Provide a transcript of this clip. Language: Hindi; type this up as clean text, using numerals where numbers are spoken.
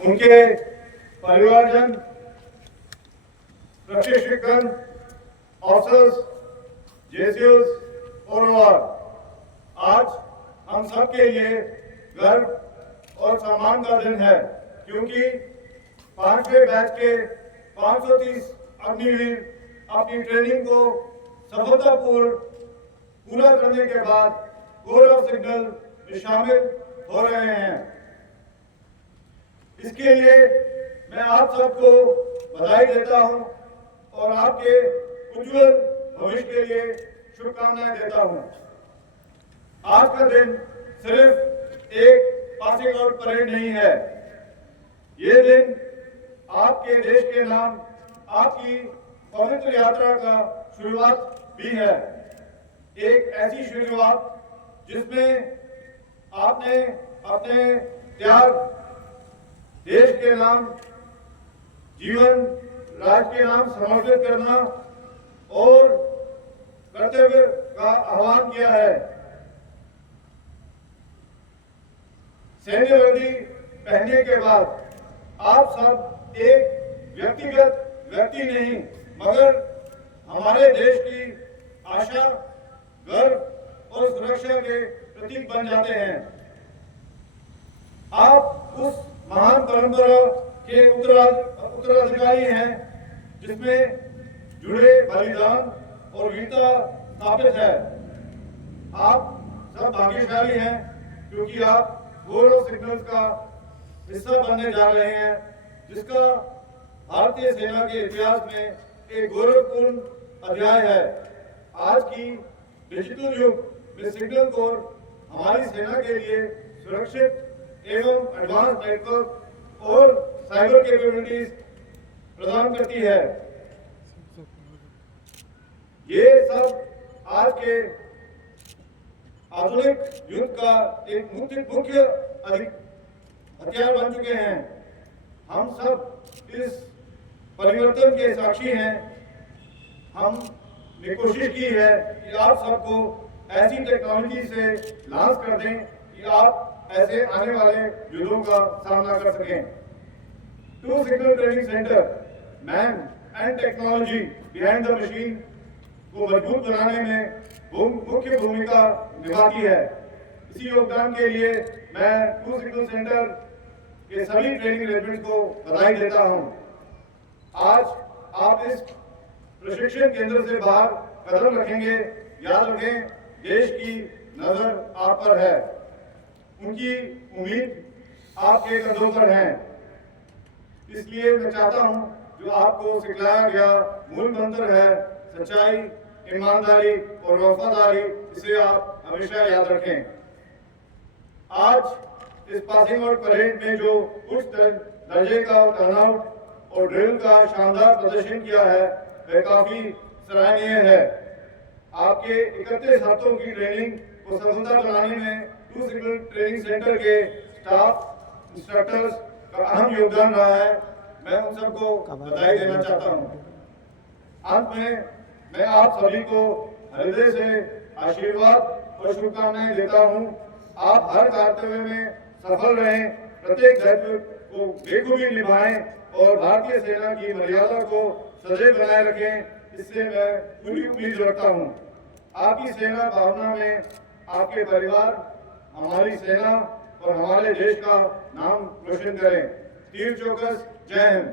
उनके परिवारजन, प्रशिक्षकगण, ऑफिसर्स, जेसीओस और आज हम सब के लिए गर्व और सम्मान का दिन है, क्योंकि 5वें बैच के 530 अग्निवीर अपनी ट्रेनिंग को सफलतापूर्ण पूरा करने के बाद गौरव सिग्नल में शामिल हो रहे हैं। इसके लिए मैं आप सबको बधाई देता हूं और आपके उज्जवल भविष्य के लिए शुभकामनाएं देता हूं। आज का दिन सिर्फ एक पासिंग आउट परेड नहीं है, ये दिन आपके देश के नाम आपकी पवित्र यात्रा का शुरुआत भी है। एक ऐसी शुरुआत जिसमें आपने अपने त्याग, देश के नाम जीवन, राष्ट्र के नाम समर्पित करना और कर्तव्य का आह्वान किया है। सैन्य वर्दी पहनने के बाद आप सब एक व्यक्तिगत व्यक्ति नहीं, मगर हमारे देश की आशा, गर्व और सुरक्षा के प्रतीक बन जाते हैं। आप उस महान परंपरा के उत्तराधिकारी हैं जिसमें जुड़े बलिदान और वीरता स्थापित है। आप सब भाग्यशाली हैं क्योंकि आप गौरव सिग्नल्स का हिस्सा बनने जा रहे हैं, जिसका भारतीय सेना के इतिहास में एक गौरवपूर्ण अध्याय है। आज की डिजिटल युग में सिग्नल कोर हमारी सेना के लिए सुरक्षित एवं एडवांस नेटवर्क और साइबर कैपेबिलिटीज प्रदान करती है। ये सब आज के आधुनिक युद्ध का एक मुख्य हथियार बन चुके हैं। हम सब इस परिवर्तन के साक्षी हैं। हमने कोशिश की है कि आप सबको ऐसी टेक्नोलॉजी से लैस कर दें कि आप ऐसे आने वाले युद्धों का सामना कर सकें। To signal training centre man and technology behind the machine को मजबूत बनाने में मुख्य भूमिका निभाती है। इसी योगदान के लिए मैं टू सिग्नल सेंटर के सभी ट्रेनिंग रेजिमेंट को बधाई देता हूं। आज आप इस प्रशिक्षण केंद्र से बाहर कदम रखेंगे, याद रखें देश की नजर आप पर है, उनकी उम्मीद आपके कंधों पर है। इसलिए मैं चाहता हूं जो आपको सिखलाया गया मूल मंत्र है सच्चाई, ईमानदारी और वफादारी, इसे आप हमेशा याद रखें। आज इस पासिंग आउट परेड में जो उच्च दर्जे का टर्नआउट और ड्रिल का शानदार प्रदर्शन किया है वह काफी सराहनीय है। आपके 31 हफ्तों की ट्रेनिंग को सफलता बनाने में टू सिग्नल ट्रेनिंग सेंटर के स्टाफ, इंस्ट्रक्टर्स का अहम योगदान रहा है। मैं उन सबको बधाई देना चाहता हूं। अंत में मैं आप सभी को हृदय से आशीर्वाद और शुभकामनाएं देता हूं। आप हर कर्तव्य में सफल रहें, प्रत्येक दायित्व को बेखूबी निभाएं और भारतीय सेना की मर्यादा को सदैव बनाए रखें। इससे मैं पूरी उम्मीद रखता हूं। आपकी सेना भावना में आपके परिवार, हमारी सेना और हमारे देश का नाम रोशन करें। तीर चौकस, जय हिंद।